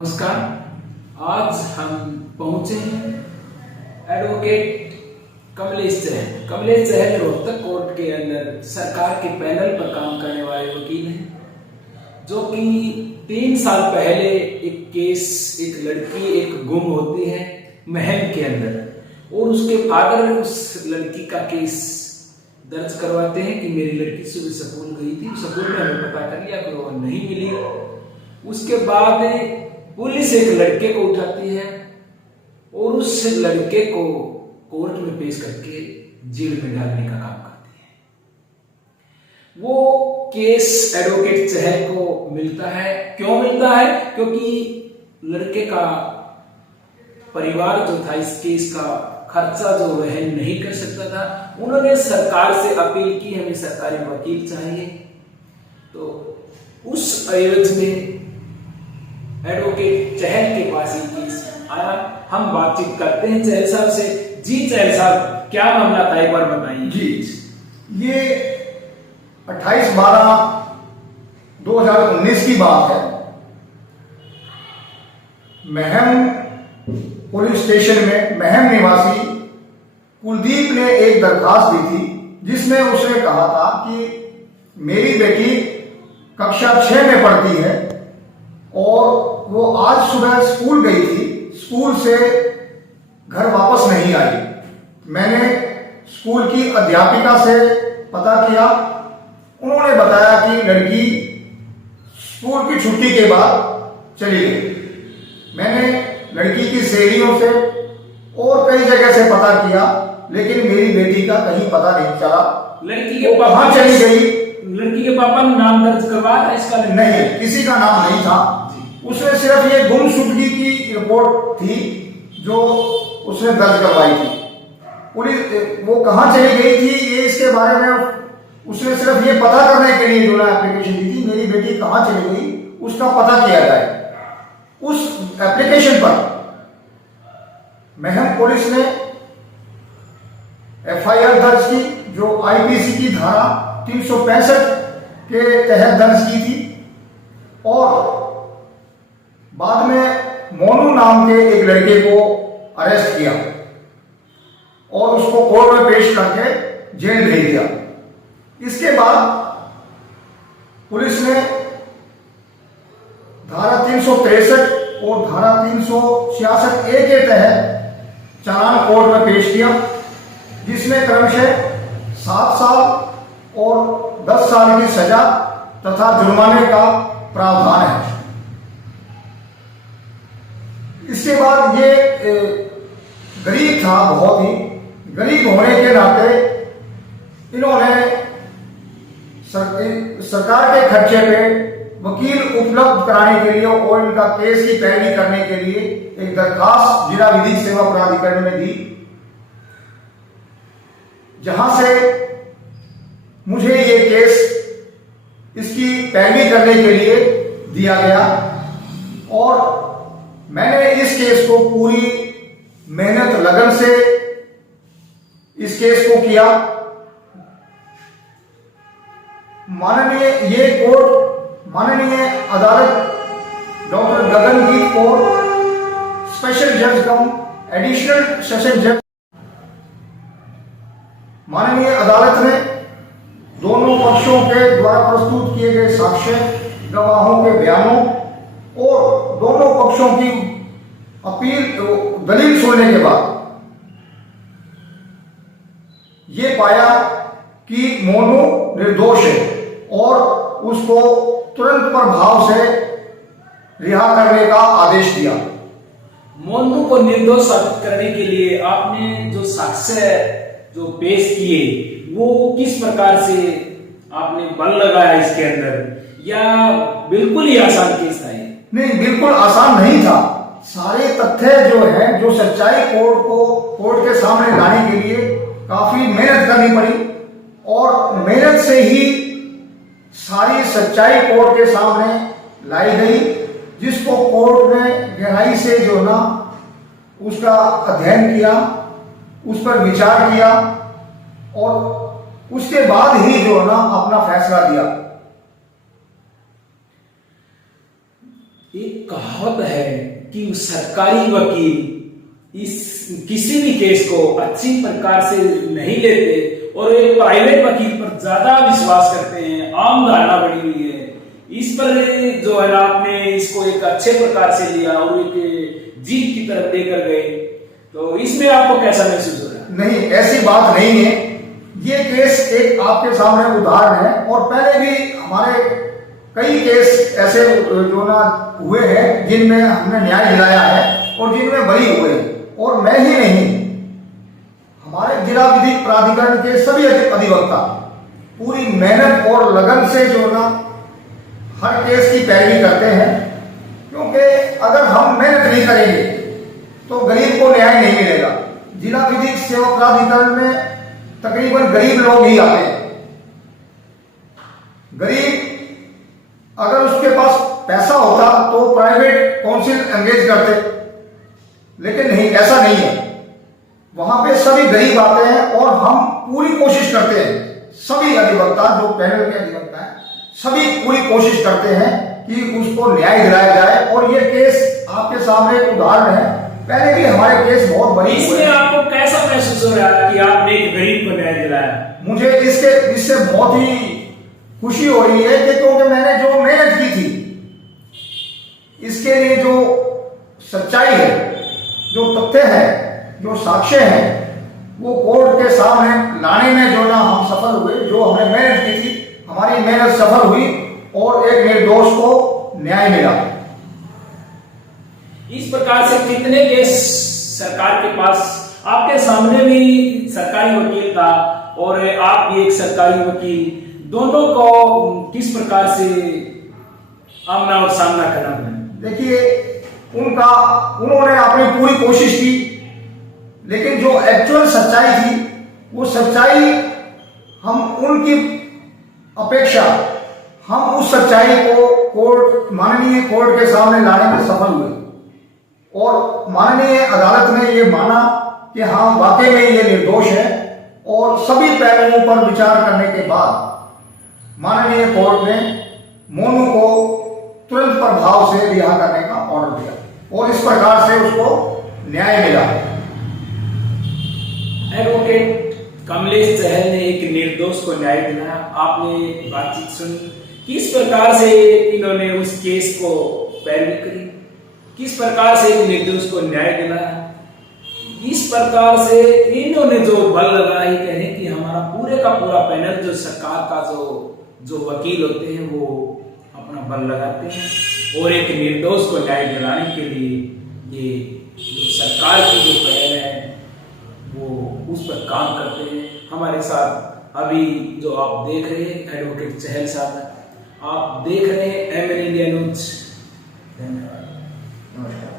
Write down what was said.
नमस्कार। आज हम पहुंचे हैं एडवोकेट कमलेश चहल रोहतक कोर्ट के अंदर सरकार के पैनल पर काम करने वाले वकील हैं, जो कि 3 साल पहले एक लड़की गुम होती है महम के अंदर और उसके फादर उस लड़की का केस दर्ज करवाते हैं कि मेरी लड़की सुबह स्कूल गई थी, स्कूल में हमें पता कर लिया कि वो नहीं मिली। उसके बाद पुलिस एक लड़के को उठाती है और उस लड़के को कोर्ट में पेश करके जेल में डालने का काम करती है। वो केस एडवोकेट चहल को मिलता है। क्यों मिलता है? क्योंकि लड़के का परिवार जो था इस केस का खर्चा जो वहन नहीं कर सकता था। उन्होंने सरकार से अपील की, हमें सरकारी वकील चाहिए। तो उस एवज में एडवोकेट चहल के पास ये केस आया। हम बातचीत करते हैं चहल साहब से। जी चहल साहब, क्या मामला था, एक बार बताइए। जी, ये 28/12/2019 की बात है। महम पुलिस स्टेशन में महम निवासी कुलदीप ने एक दरखास्त दी थी, जिसमें उसने कहा था कि मेरी बेटी कक्षा 6 में पढ़ती है और वो आज सुबह स्कूल गई थी, स्कूल से घर वापस नहीं आई। मैंने स्कूल की अध्यापिका से पता किया, उन्होंने बताया कि लड़की स्कूल की छुट्टी के बाद चली गई। मैंने लड़की की सहेलियों से और कई जगह से पता किया, लेकिन मेरी बेटी का कहीं पता नहीं चला। लड़की के पापा चली गई? लड़की के पापा ने नाम दर्ज करवाया था इसका? नहीं, किसी का नाम नहीं था। उसमें सिर्फ ये गुमशुदगी की रिपोर्ट थी जो उसने दर्ज करवाई थी। पुलिस वो कहाँ चली गई थी ये इसके बारे में उसने सिर्फ ये पता करने के लिए जो एप्लीकेशन दी थी, मेरी बेटी कहाँ चली गई उसका पता किया जाए। उस एप्लीकेशन पर महम पुलिस ने FIR दर्ज की, जो IPC की धारा 365 के तहत दर्ज की थी, और बाद में मोनू नाम के एक लड़के को अरेस्ट किया और उसको कोर्ट में पेश करके जेल भेज दिया। इसके बाद पुलिस ने धारा 363 और धारा 366A के तहत चालान कोर्ट में पेश किया, जिसमें क्रमशः 7 साल और 10 साल की सजा तथा जुर्माने का प्रावधान है। इसके बाद ये गरीब था, बहुत ही गरीब होने के नाते इन्होंने सरकार के खर्चे पे वकील उपलब्ध कराने के लिए और इनका केस की पैरवी करने के लिए एक दरखास्त जिला विधिक सेवा प्राधिकरण में दी, जहां से मुझे ये केस इसकी पैरवी करने के लिए दिया गया और मैंने इस केस को पूरी मेहनत लगन से इस केस को किया। माननीय अदालत डॉक्टर गगनदीप कौर, स्पेशल जज कम एडिशनल सेशन जज, माननीय अदालत ने दोनों पक्षों के द्वारा प्रस्तुत किए गए साक्ष्य, गवाहों के बयानों और दोनों पक्षों की दलील सुनने के बाद ये पाया कि मोनू निर्दोष है और उसको तुरंत प्रभाव से रिहा करने का आदेश दिया। मोनू को निर्दोष साबित करने के लिए आपने जो साक्ष्य जो पेश किए वो किस प्रकार से आपने बल लगाया इसके अंदर, या बिल्कुल ही आसान केस था? नहीं, बिल्कुल आसान नहीं था। सारे तथ्य जो है, जो सच्चाई कोर्ट के सामने लाने के लिए काफी मेहनत करनी पड़ी और मेहनत से ही सारी सच्चाई कोर्ट के सामने लाई गई, जिसको कोर्ट ने गहराई से जो ना उसका अध्ययन किया, उस पर विचार किया और उसके बाद ही जो ना अपना फैसला दिया। एक कहावत है कि सरकारी वकील इस किसी भी केस को अच्छी प्रकार से नहीं लेते और एक प्राइवेट वकील पर ज्यादा विश्वास करते हैं, आम धारणा बनी हुई है। इस पर जो है ना आपने इसको एक अच्छे प्रकार से लिया और एक जीत की तरफ लेकर गए, तो इसमें आपको कैसा महसूस हो रहा है? नहीं, ऐसी बात नहीं है। ये केस एक आपके सामने उदाहरण है और पहले भी हमारे कई केस ऐसे जो ना हुए हैं जिनमें हमने न्याय दिलाया है और जिनमें बरी हुए हैं। और मैं ही नहीं, हमारे जिला विधिक प्राधिकरण के सभी अधिवक्ता पूरी मेहनत और लगन से जो ना हर केस की पैरवी करते हैं, क्योंकि अगर हम मेहनत नहीं करेंगे तो गरीब को न्याय नहीं मिलेगा। जिला विधिक सेवा प्राधिकरण में तकरीबन गरीब लोग ही आते हैं। गरीब अगर उसके पास पैसा होता तो प्राइवेट काउंसिल एंगेज करते, लेकिन नहीं, ऐसा नहीं है। वहां पे सभी गरीब आते हैं और हम पूरी कोशिश करते हैं, सभी अधिवक्ता जो पैनल के अधिवक्ता हैं सभी पूरी कोशिश करते हैं कि उसको न्याय दिलाया जाए। और ये केस आपके सामने एक उदाहरण है, पहले भी हमारे केस बहुत बड़ी हुए। इसमें आपको कैसा महसूस हो रहा है कि आपने एक गरीब को न्याय दिलाया? मुझे इससे बहुत ही खुशी हो रही है कि क्योंकि मैंने जो मेहनत की थी इसके लिए जो सच्चाई है, जो तथ्य है, जो साक्ष्य है, वो कोर्ट के सामने लाने में जो ना हम सफल हुए। जो हमने मेहनत की थी, हमारी मेहनत सफल हुई और एक निर्दोष को न्याय मिला। इस प्रकार से कितने केस सरकार के पास, आपके सामने भी सरकारी वकील था और आप भी एक सरकारी वकील, दोनों को किस प्रकार से आमना और सामना करना पड़ा? देखिए, उन्होंने अपनी पूरी कोशिश की, लेकिन जो एक्चुअल सच्चाई थी वो सच्चाई हम उनकी अपेक्षा हम उस सच्चाई को माननीय कोर्ट के सामने लाने में सफल हुए और माननीय अदालत ने ये माना कि हाँ, वाकई में ये निर्दोष है। और सभी पहलुओं पर विचार करने के बाद माननीय कोर्ट ने मोनू को तुरंत प्रभाव से रिहा करने का ऑर्डर दिया और इस प्रकार से उसको न्याय मिला। एडवोकेट कमलेश चहल ने एक निर्दोष को न्याय दिलाया। आपने बातचीत सुनी, किस प्रकार से इन्होंने उस केस को पैरवी करी, किस प्रकार से एक निर्दोष को न्याय दिलाया, इस प्रकार से इन्होंने जो बल लगाई, कहें कि हमारा पूरे का पूरा पैनल जो सरकार का जो वकील होते हैं वो अपना बल लगाते हैं और एक निर्दोष को न्याय दिलाने के लिए ये जो सरकार की जो पहल है वो उस पर काम करते हैं। हमारे साथ अभी जो आप देख रहे हैं एडवोकेट चहल साहब, आप देख रहे हैं MN इंडिया न्यूज। धन्यवाद, नमस्कार।